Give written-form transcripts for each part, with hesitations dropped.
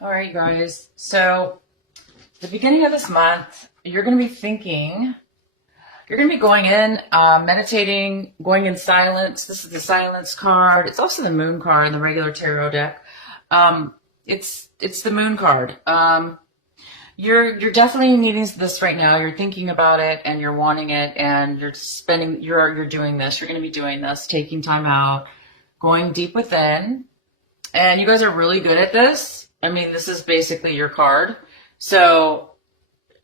All right, guys. So, the beginning of this month, you're going to be thinking, you're going to be going in, meditating, going in silence. This is the silence card. It's also the moon card in the regular tarot deck. It's the moon card. You're definitely needing this right now. You're thinking about it and you're wanting it, and you're doing this. You're going to be doing this, taking time out, going deep within. And you guys are really good at this. I mean, this is basically your card. So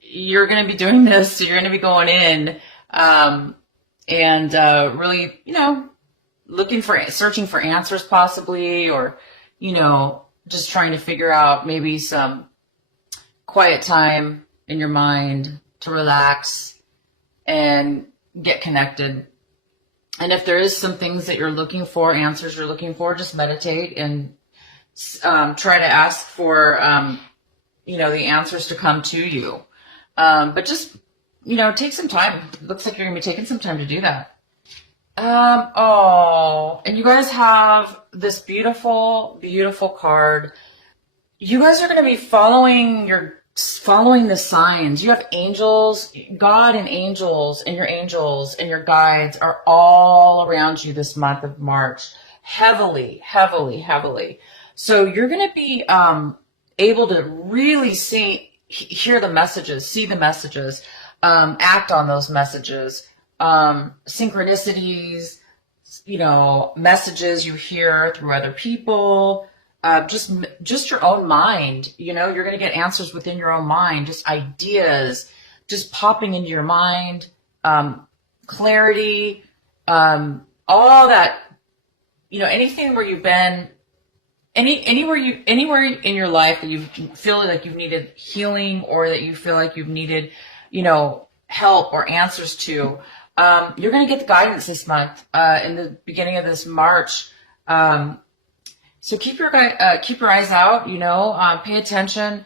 you're going to be doing this. So you're going to be going in and really, searching for answers possibly, or, just trying to figure out maybe some quiet time in your mind to relax and get connected. And if there is some things that you're looking for, answers you're looking for, just meditate and try to ask for, the answers to come to you. But just, take some time. It looks like you're going to be taking some time to do that. And you guys have this beautiful, beautiful card. You guys are going to be following the signs. You have angels, God and your guides are all around you this month of March. Heavily, heavily, heavily. So you're going to be able to really hear the messages, see the messages, act on those messages, synchronicities, messages you hear through other people, just your own mind. You're going to get answers within your own mind, just ideas, just popping into your mind, clarity, all that, anything where you've been, anywhere in your life that you feel like you've needed healing, or that you feel like you've needed, help or answers to, you're going to get the guidance this month, in the beginning of this March. So keep your eyes out, pay attention.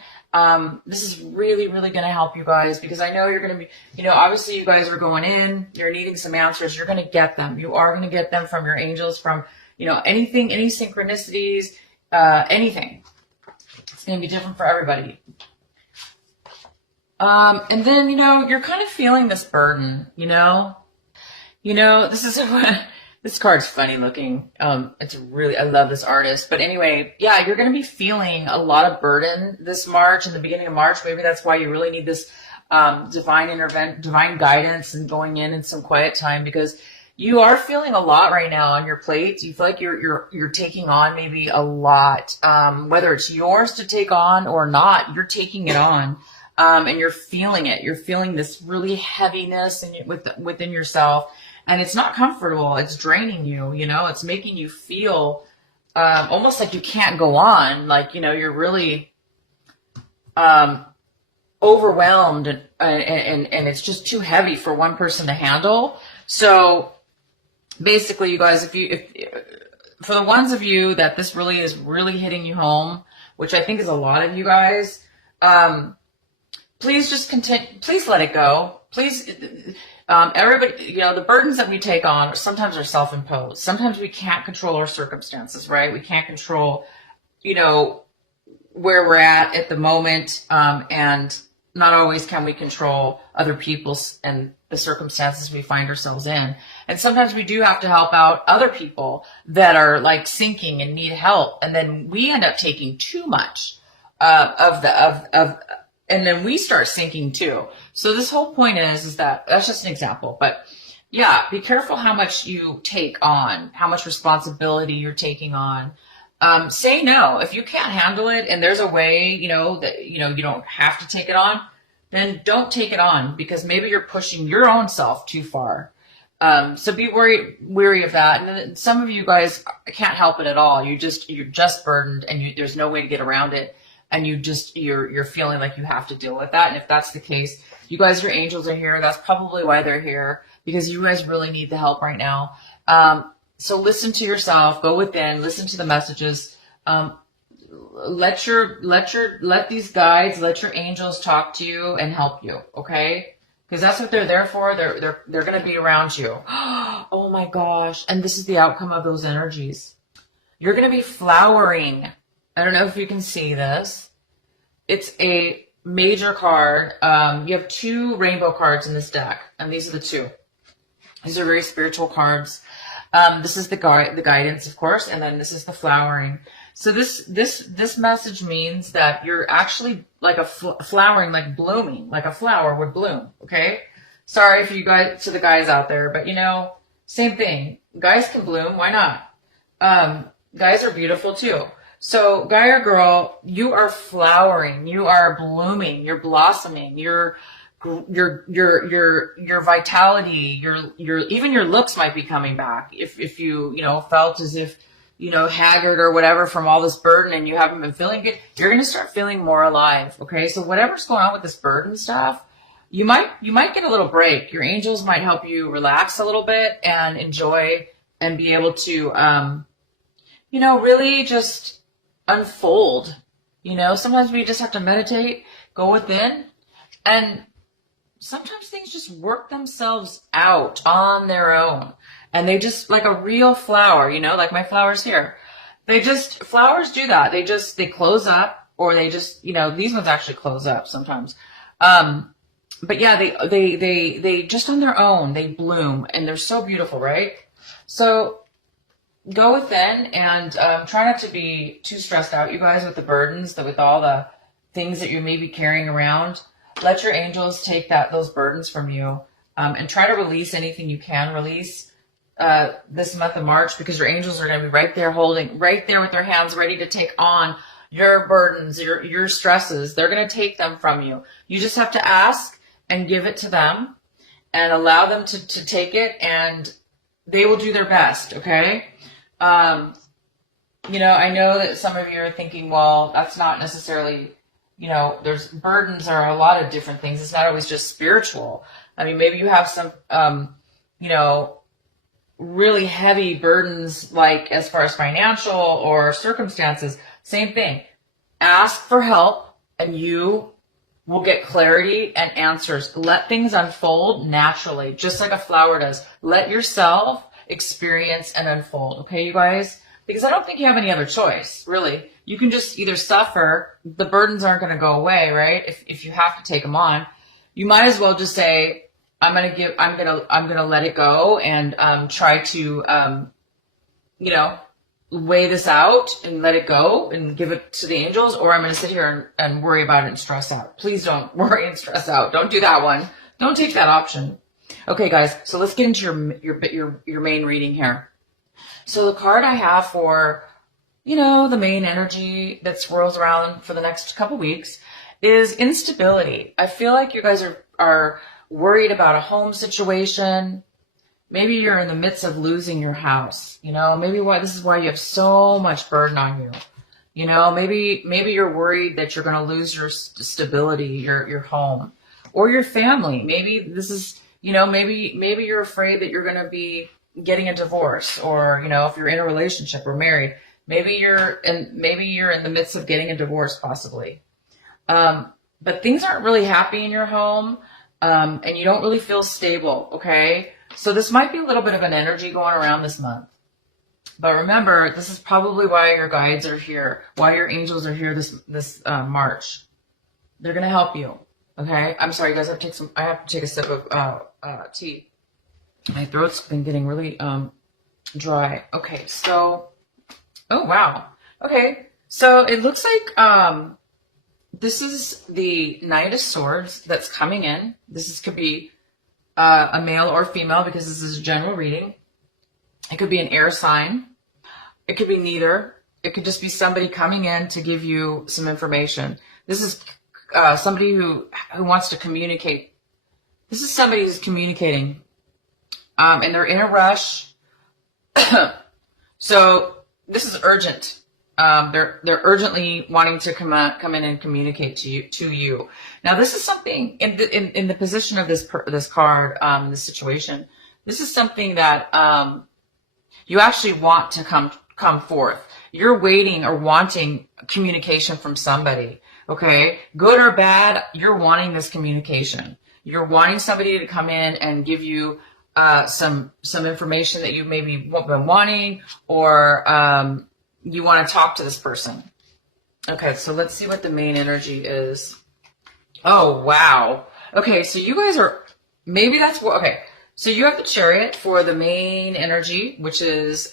This is really, really going to help you guys, because I know you're going to be, obviously you guys are going in, you're needing some answers. You're going to get them. You are going to get them from your angels, from, anything, any synchronicities, anything. It's going to be different for everybody. And then, you're kind of feeling this burden, this is this card's funny looking. I love this artist. But anyway, yeah, you're going to be feeling a lot of burden this March, in the beginning of March. Maybe that's why you really need this divine guidance and going in some quiet time, because you are feeling a lot right now on your plate. You feel like you're taking on maybe a lot, whether it's yours to take on or not. You're taking it on, and you're feeling it. You're feeling this really heaviness within yourself. And it's not comfortable. It's draining you, it's making you feel almost like you can't go on. Like, you're really overwhelmed, and it's just too heavy for one person to handle. So basically, you guys, if for the ones of you that this really is hitting you home, which I think is a lot of you guys, please just continue. Please let it go. Please. Everybody, the burdens that we take on sometimes are self-imposed. Sometimes we can't control our circumstances, right? We can't control, where we're at the moment. And not always can we control other people's and the circumstances we find ourselves in. And sometimes we do have to help out other people that are like sinking and need help. And then we end up taking too much, and then we start sinking too. So this whole point is that's just an example. But yeah, be careful how much you take on, how much responsibility you're taking on. Say no. If you can't handle it and there's a way, that, you don't have to take it on, then don't take it on, because maybe you're pushing your own self too far. So be wary of that. And then some of you guys can't help it at all. You're just burdened, and there's no way to get around it. And you're feeling like you have to deal with that. And if that's the case, you guys, your angels are here. That's probably why they're here, because you guys really need the help right now. So listen to yourself, go within, listen to the messages. Let these guides, let your angels talk to you and help you. Okay. Because that's what they're there for. They're going to be around you. Oh my gosh. And this is the outcome of those energies. You're going to be flowering. I don't know if you can see this. it's a major card. You have 2 rainbow cards in this deck, and these are the 2. These are very spiritual cards. This is the guidance, of course, and then this is the flowering. So this message means that you're actually like a flowering, like blooming, like a flower would bloom. Okay. Sorry for you guys, to the guys out there, but same thing. Guys can bloom. Why not? Guys are beautiful too. So guy or girl, you are flowering. You are blooming. You're blossoming. Your vitality, even your looks might be coming back. If you felt as if haggard or whatever from all this burden and you haven't been feeling good, you're going to start feeling more alive. Okay. So whatever's going on with this burden stuff, you might get a little break. Your angels might help you relax a little bit and enjoy and be able to, really just unfold. Sometimes we just have to meditate, go within, and sometimes things just work themselves out on their own. And they just, like a real flower, like my flowers here. Flowers do that. They close up, or they just, these ones actually close up sometimes. But yeah, they just on their own, they bloom, and they're so beautiful, right? So go within and try not to be too stressed out, you guys, with the burdens, with all the things that you may be carrying around. Let your angels take those burdens from you, and try to release anything you can release this month of March, because your angels are going to be right there with their hands ready to take on your burdens, your stresses. They're going to take them from you. You just have to ask and give it to them and allow them to take it, and they will do their best. Okay. I know that some of you are thinking, well, that's not necessarily, there's burdens are a lot of different things. It's not always just spiritual. I mean, maybe you have some, really heavy burdens, like as far as financial or circumstances. Same thing. Ask for help and you will get clarity and answers. Let things unfold naturally, just like a flower does. Let yourself experience and unfold. Okay, you guys? Because I don't think you have any other choice, really. You can just either suffer. The burdens aren't going to go away, right? If you have to take them on, you might as well just say, I'm going to let it go and try to, weigh this out and let it go and give it to the angels, or I'm going to sit here and worry about it and stress out. Please don't worry and stress out. Don't do that one. Don't take that option. Okay, guys. So let's get into your main reading here. So the card I have for, the main energy that swirls around for the next couple weeks is instability. I feel like you guys are worried about a home situation. Maybe you're in the midst of losing your house. Maybe this is why you have so much burden on you. Maybe you're worried that you're going to lose your stability, your home, or your family. Maybe this is, maybe you're afraid that you're going to be getting a divorce, or, if you're in a relationship or married, maybe you're in the midst of getting a divorce, possibly. But things aren't really happy in your home. And you don't really feel stable. Okay. So this might be a little bit of an energy going around this month, but remember, this is probably why your guides are here, why your angels are here this March. They're going to help you. Okay. I'm sorry, guys. I have to take a sip of tea. My throat's been getting really dry. Okay. So, oh wow. Okay. So it looks like this is the Knight of Swords that's coming in. Could be a male or female, because this is a general reading. It could be an air sign. It could be neither. It could just be somebody coming in to give you some information. This is somebody who wants to communicate. This is somebody who's communicating, and they're in a rush. So this is urgent. They're urgently wanting to come in and communicate to you. Now, this is something in the position of this card, this situation. This is something that you actually want to come forth. You're waiting or wanting communication from somebody. Okay, good or bad, you're wanting this communication. You're wanting somebody to come in and give you some information that you maybe been wanting, or you want to talk to this person. Okay, so let's see what the main energy is. Oh, wow. Okay, so you guys are, maybe that's what, okay. So you have the Chariot for the main energy, which is,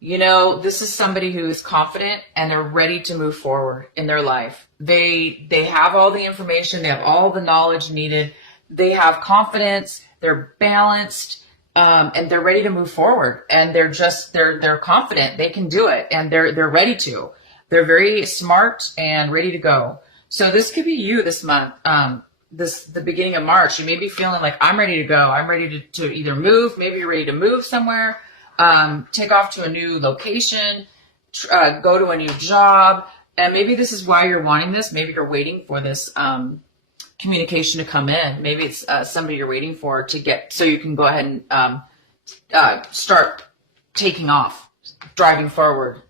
this is somebody who is confident and they're ready to move forward in their life. They have all the information, they have all the knowledge needed, they have confidence, they're balanced, and they're ready to move forward. And they're confident they can do it, and they're ready to. They're very smart and ready to go. So this could be you this month. The beginning of March, you may be feeling like, I'm ready to go. I'm ready to either move. Maybe you're ready to move somewhere, take off to a new location, go to a new job. And maybe this is why you're wanting this. Maybe you're waiting for this communication to come in. Maybe it's somebody you're waiting for to get, so you can go ahead and start taking off, driving forward,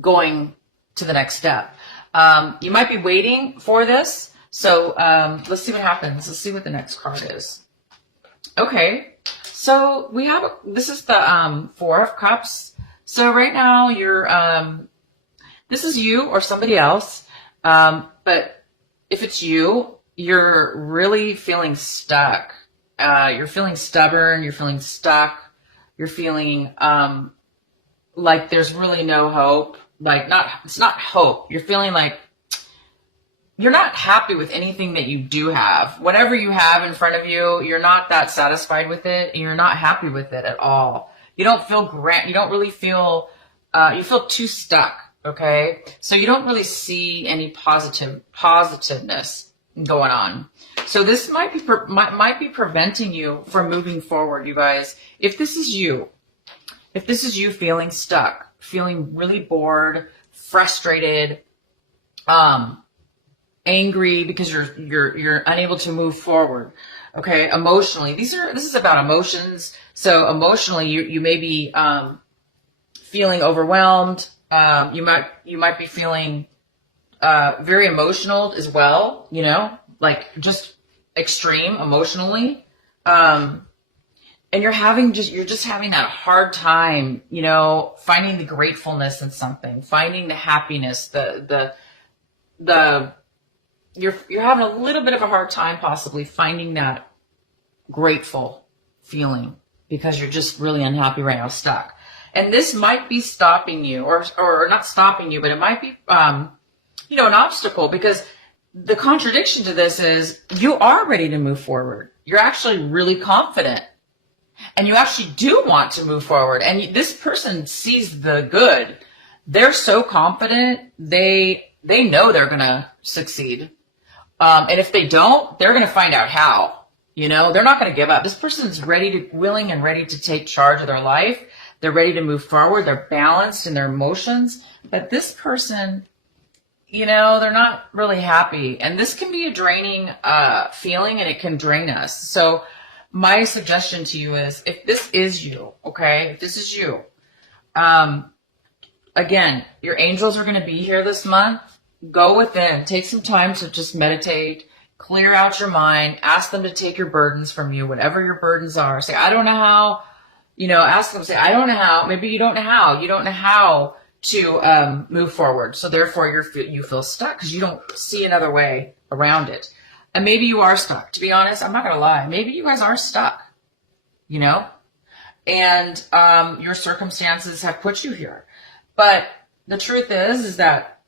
going to the next step. You might be waiting for this. So let's see what happens. Let's see what the next card is. Okay. So we have, this is the Four of Cups. So right now this is you or somebody else. But if it's you, you're really feeling stuck. You're feeling stubborn. You're feeling stuck. You're feeling like there's really no hope. It's not hope. You're feeling like you're not happy with anything that you do have. Whatever you have in front of you, you're not that satisfied with it, and you're not happy with it at all. You don't feel great. You don't really feel, you feel too stuck, okay? So you don't really see any positiveness going on. So this might be preventing you from moving forward, you guys. If this is you feeling stuck, feeling really bored, frustrated, angry because you're unable to move forward. Okay, emotionally, this is about emotions. So emotionally, you may be feeling overwhelmed. You might be feeling very emotional as well. Like just extreme emotionally. And you're just having that hard time, finding the gratefulness in something, finding the happiness, you're having a little bit of a hard time possibly finding that grateful feeling because you're just really unhappy right now, stuck. And this might be stopping you or not stopping you, but it might be, an obstacle, because the contradiction to this is you are ready to move forward. You're actually really confident. And you actually do want to move forward. And this person sees the good. They're so confident. They know they're going to succeed. And if they don't, they're going to find out how. They're not going to give up. This person's willing and ready to take charge of their life. They're ready to move forward. They're balanced in their emotions. But this person, they're not really happy. And this can be a draining feeling, and it can drain us. So my suggestion to you is, if this is you, okay, if this is you, again, your angels are going to be here this month. Go within, take some time to just meditate, clear out your mind, ask them to take your burdens from you, whatever your burdens are. Say, I don't know how, ask them, say, I don't know how. Maybe you don't know how. You don't know how to move forward. So therefore you feel stuck because you don't see another way around it. And maybe you are stuck. To be honest, I'm not going to lie. Maybe you guys are stuck, and your circumstances have put you here. But the truth is that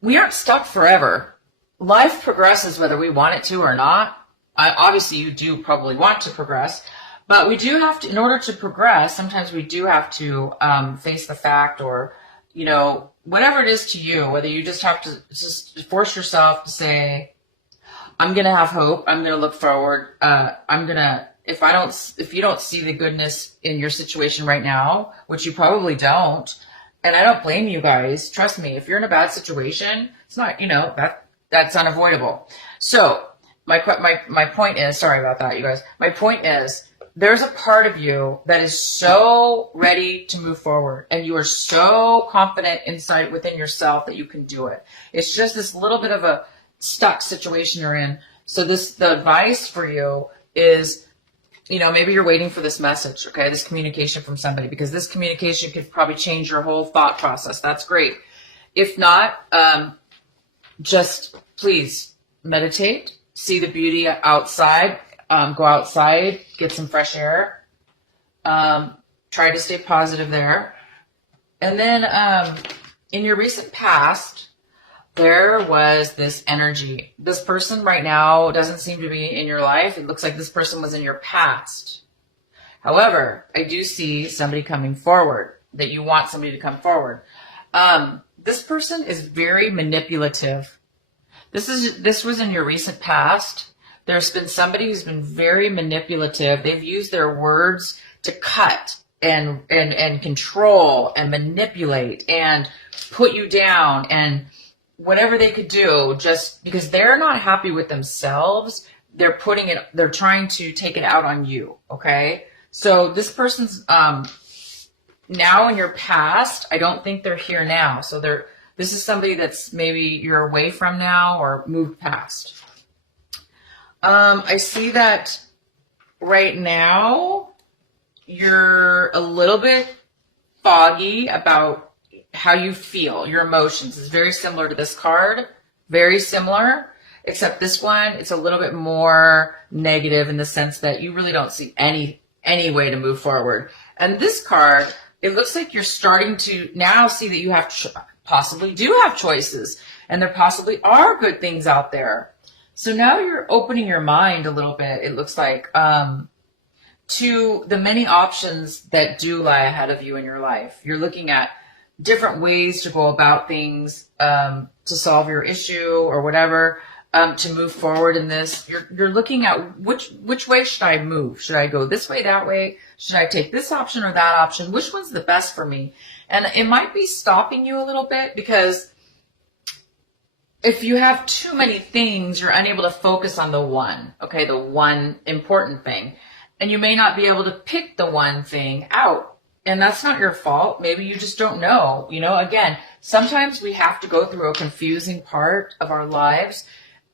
we aren't stuck forever. Life progresses whether we want it to or not. Obviously, you do probably want to progress, but we do have to, in order to progress, sometimes we do have to face the fact, or, whatever it is to you, whether you just have to just force yourself to say, I'm going to have hope. I'm going to look forward. If you don't see the goodness in your situation right now, which you probably don't, and I don't blame you guys. Trust me, if you're in a bad situation, it's not, that's unavoidable. So my point is, sorry about that, you guys. My point is, there's a part of you that is so ready to move forward, and you are so confident within yourself that you can do it. It's just this little bit of a stuck situation you're in. So the advice for you is, maybe you're waiting for this message, okay, this communication from somebody, because this communication could probably change your whole thought process. That's great. If not, just please meditate, see the beauty outside, go outside, get some fresh air, try to stay positive there. And then in your recent past, there was this energy. This person right now doesn't seem to be in your life. It looks like this person was in your past. However, I do see somebody coming forward, that you want somebody to come forward. This person is very manipulative. This was in your recent past. There's been somebody who's been very manipulative. They've used their words to cut and control and manipulate and put you down and whatever they could do, just because they're not happy with themselves, they're trying to take it out on you. Okay. So this person's, now in your past, I don't think they're here now. So this is somebody that's maybe you're away from now or moved past. I see that right now you're a little bit foggy about how you feel, your emotions. Is very similar to this card, very similar, except this one, it's a little bit more negative in the sense that you really don't see any way to move forward. And this card, it looks like you're starting to now see that you have possibly do have choices, and there possibly are good things out there. So now you're opening your mind a little bit, it looks like, to the many options that do lie ahead of you in your life. You're looking at different ways to go about things, to solve your issue or whatever, to move forward in this. You're looking at which way should I move? Should I go this way, that way? Should I take this option or that option? Which one's the best for me? And it might be stopping you a little bit, because if you have too many things, you're unable to focus on the one, okay, the one important thing. And you may not be able to pick the one thing out. And that's not your fault. Maybe you just don't know. Again, sometimes we have to go through a confusing part of our lives,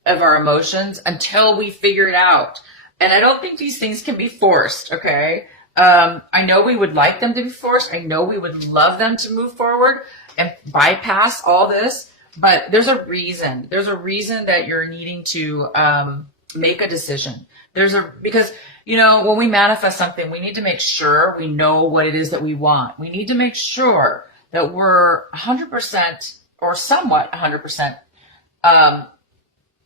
of our emotions, until we figure it out. And I don't think these things can be forced, okay? I know we would like them to be forced. I know we would love them to move forward and bypass all this. But there's a reason. There's a reason that you're needing to make a decision. Because when we manifest something, we need to make sure we know what it is that we want. We need to make sure that we're 100% or somewhat 100%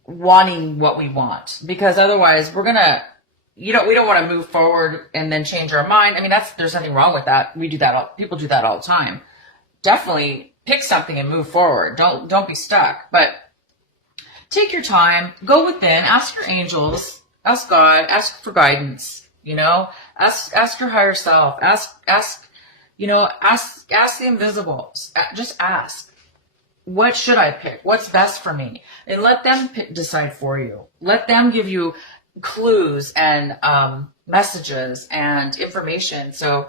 wanting what we want, because otherwise we don't want to move forward and then change our mind. I mean, there's nothing wrong with that. We do that. People do that all the time. Definitely pick something and move forward. Don't be stuck, but take your time, go within, ask your angels, ask God, ask for guidance, ask your higher self, ask the invisibles. Just ask, what should I pick? What's best for me? And let them decide for you. Let them give you clues and messages and information. So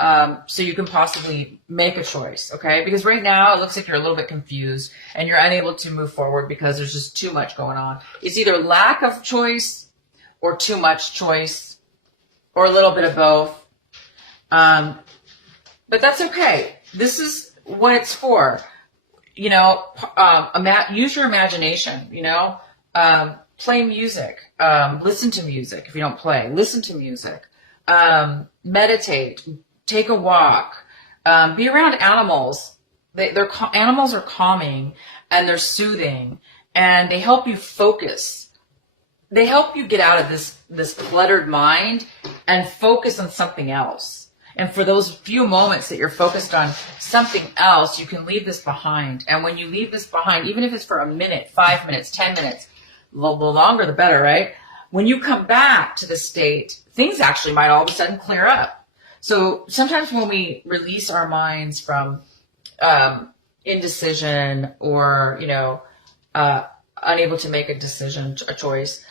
you can possibly make a choice. Okay. Because right now it looks like you're a little bit confused and you're unable to move forward because there's just too much going on. It's either lack of choice or too much choice, or a little bit of both. But that's okay. This is what it's for. Use your imagination, play music, listen to music. If you don't play, listen to music, meditate, take a walk, be around animals. Animals are calming and they're soothing and they help you focus. They help you get out of this cluttered mind and focus on something else. And for those few moments that you're focused on something else, you can leave this behind. And when you leave this behind, even if it's for a minute, 5 minutes, 10 minutes, the longer the better, right? When you come back to the state, things actually might all of a sudden clear up. So sometimes when we release our minds from indecision or, unable to make a decision, a choice,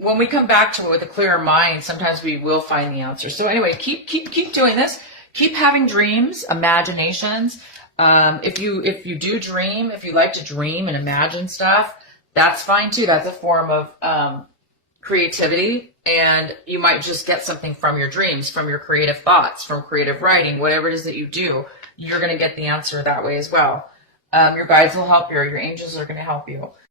when we come back to it with a clearer mind, sometimes we will find the answer. So anyway, keep doing this. Keep having dreams, imaginations. If you do dream, if you like to dream and imagine stuff, that's fine too. That's a form of creativity, and you might just get something from your dreams, from your creative thoughts, from creative writing, whatever it is that you do, you're going to get the answer that way as well. Your guides will help you, or your angels are going to help you.